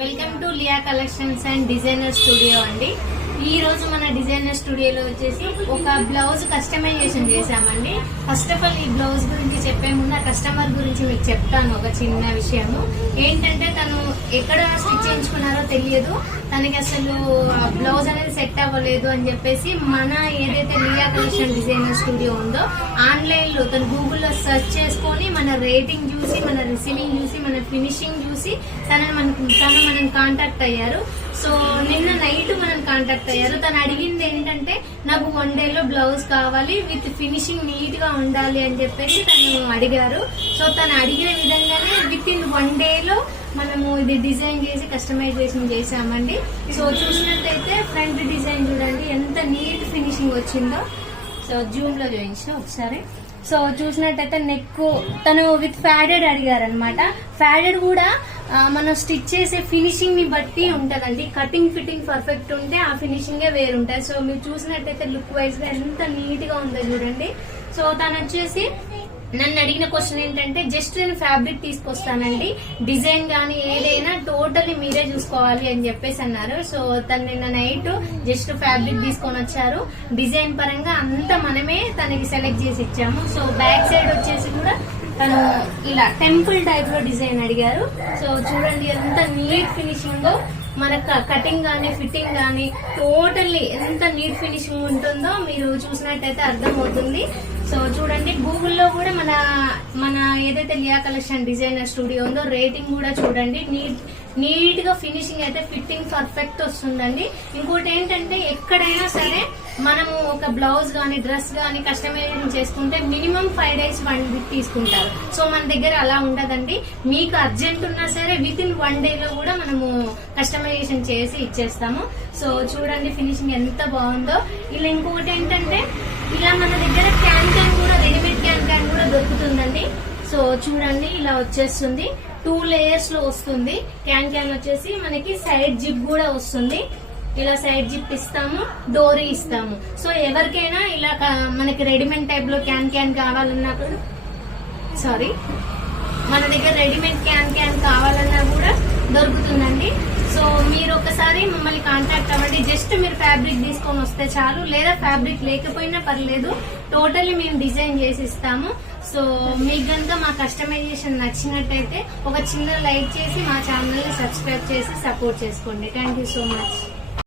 Welcome to Liya collections and designer studio అండి. ఈ రోజు మన డిజైనర్ స్టూడియోలో వచ్చేసి ఒక బ్లౌజ్ కస్టమైజేషన్ చేశామండి. ఫస్ట్ ఆఫ్ ఆల్ ఈ బ్లౌజ్ గురించి చెప్పే ముందు ఆ కస్టమర్ గురించి మీకు చెప్తాను. ఒక చిన్న విషయము ఏంటంటే, తను ఎక్కడ స్టిచ్ చేయించుకున్నారో తెలియదు, తనకి అసలు బ్లౌజ్ అనేది సెట్ అవ్వలేదు అని చెప్పేసి మన ఏదైతే లియా కలెక్షన్ డిజైనర్ స్టూడియో ఉందో ఆన్లైన్ లో తను గూగుల్లో సెర్చ్ చేసుకొని మన రేటింగ్ చూసి, మన రిసీవింగ్ చూసి, మన ఫినిషింగ్ చూసి తను మనం కాంటాక్ట్ అయ్యారు. సో నిన్న నైట్ మనం కాంటాక్ట్ అయ్యారు. తను అడిగింది ఏంటంటే, నాకు 1 day లో బ్లౌజ్ కావాలి విత్ ఫినిషింగ్ నీట్ గా ఉండాలి అని చెప్పేసి తను అడిగారు. సో తను అడిగిన విధంగానే విత్ ఇన్ 1 day లో మనము ఇది డిజైన్ చేసి కస్టమైజేషన్ చేసామండి. సో చూసినట్టయితే ఫ్రంట్ డిజైన్ చూడండి ఎంత నీట్ ఫినిషింగ్ వచ్చిందో. సో జూమ్ లో చూపించిన ఒకసారి. సో చూసినట్టయితే నెక్ తను విత్ ఫ్యాడెడ్ అడిగారు అనమాట. ఫ్యాడెడ్ కూడా మనం స్టిచ్ చేసే ఫినిషింగ్ ని బట్టి ఉంటదండి. కటింగ్ ఫిట్టింగ్ పర్ఫెక్ట్ ఉంటే ఆ ఫినిషింగే వేరుంటాయి. సో మీరు చూసినట్టయితే లుక్ వైజ్ గా ఎంత నీట్ గా ఉందో చూడండి. సో తను వచ్చేసి నన్ను అడిగిన క్వశ్చన్ ఏంటంటే, జస్ట్ నేను ఫ్యాబ్రిక్ తీసుకొస్తానండి, డిజైన్ గానీ ఏదైనా టోటల్లీ మీరే చూసుకోవాలి అని చెప్పేసి అన్నారు. సో తను నిన్న నైట్ జస్ట్ ఫ్యాబ్రిక్ తీసుకొని వచ్చారు. డిజైన్ పరంగా అంతా మనమే తనకి సెలెక్ట్ చేసి ఇచ్చాము. సో బ్యాక్ సైడ్ వచ్చేసి కూడా తను ఇలా టెంపుల్ టైప్ లో డిజైన్ అడిగారు. సో చూడండి ఎంత నీట్ ఫినిషింగ్, మన కటింగ్ గానీ ఫిట్టింగ్ గానీ టోటల్లీ ఎంత నీట్ ఫినిషింగ్ ఉంటుందో మీరు చూసినట్టయితే అర్థమవుతుంది. సో చూడండి, గూగుల్లో కూడా మన ఏదైతే లియా కలెక్షన్ డిజైనర్ స్టూడియో ఉందో రేటింగ్ కూడా చూడండి. నీట్ గా ఫినిషింగ్ అయితే ఫిట్టింగ్ పర్ఫెక్ట్ వస్తుందండి. ఇంకోటి ఏంటంటే, ఎక్కడైనా సరే మనము ఒక బ్లౌజ్ గానీ డ్రెస్ గానీ కస్టమైజేషన్ చేసుకుంటే మినిమం 5 days 1 week తీసుకుంటారు. సో మన దగ్గర అలా ఉండదండి. మీకు అర్జెంట్ ఉన్నా సరే విత్ ఇన్ 1 day లో కూడా మనము కస్టమైజేషన్ చేసి ఇచ్చేస్తాము. సో చూడండి ఫినిషింగ్ ఎంత బాగుందో. ఇలా ఇంకొకటి ఏంటంటే, ఇలా మన దగ్గర క్యాన్ కూడా రెడీమేడ్ క్యాన్ కూడా దొరుకుతుందండి. సో చూడండి ఇలా వచ్చేస్తుంది, 2 layers లో వస్తుంది. క్యాన్ వచ్చేసి మనకి సైడ్ జిప్ కూడా వస్తుంది. ఇలా సైడ్ జిప్ ఇస్తాము, డోరీ ఇస్తాము. సో ఎవరికైనా ఇలా మనకి రెడీమేడ్ టైప్ లో క్యాన్ కావాలన్నా కూడా మన దగ్గర రెడీమేడ్ క్యాన్ కావాలన్నా కూడా దొరుకుతుందండి. సో మీరు ఒకసారి మమ్మల్ని కాంటాక్ట్ అవ్వండి. జస్ట్ మీరు ఫ్యాబ్రిక్ తీసుకొని వస్తే చాలు, లేదా ఫ్యాబ్రిక్ లేకపోయినా పర్లేదు, టోటల్లీ మేము డిజైన్ చేసి ఇస్తాము. సో మీకు కనుక మా కస్టమైజేషన్ నచ్చినట్టయితే ఒక చిన్న లైక్ చేసి మా ఛానల్ ని సబ్స్క్రైబ్ చేసి సపోర్ట్ చేసుకోండి. Thank you so much.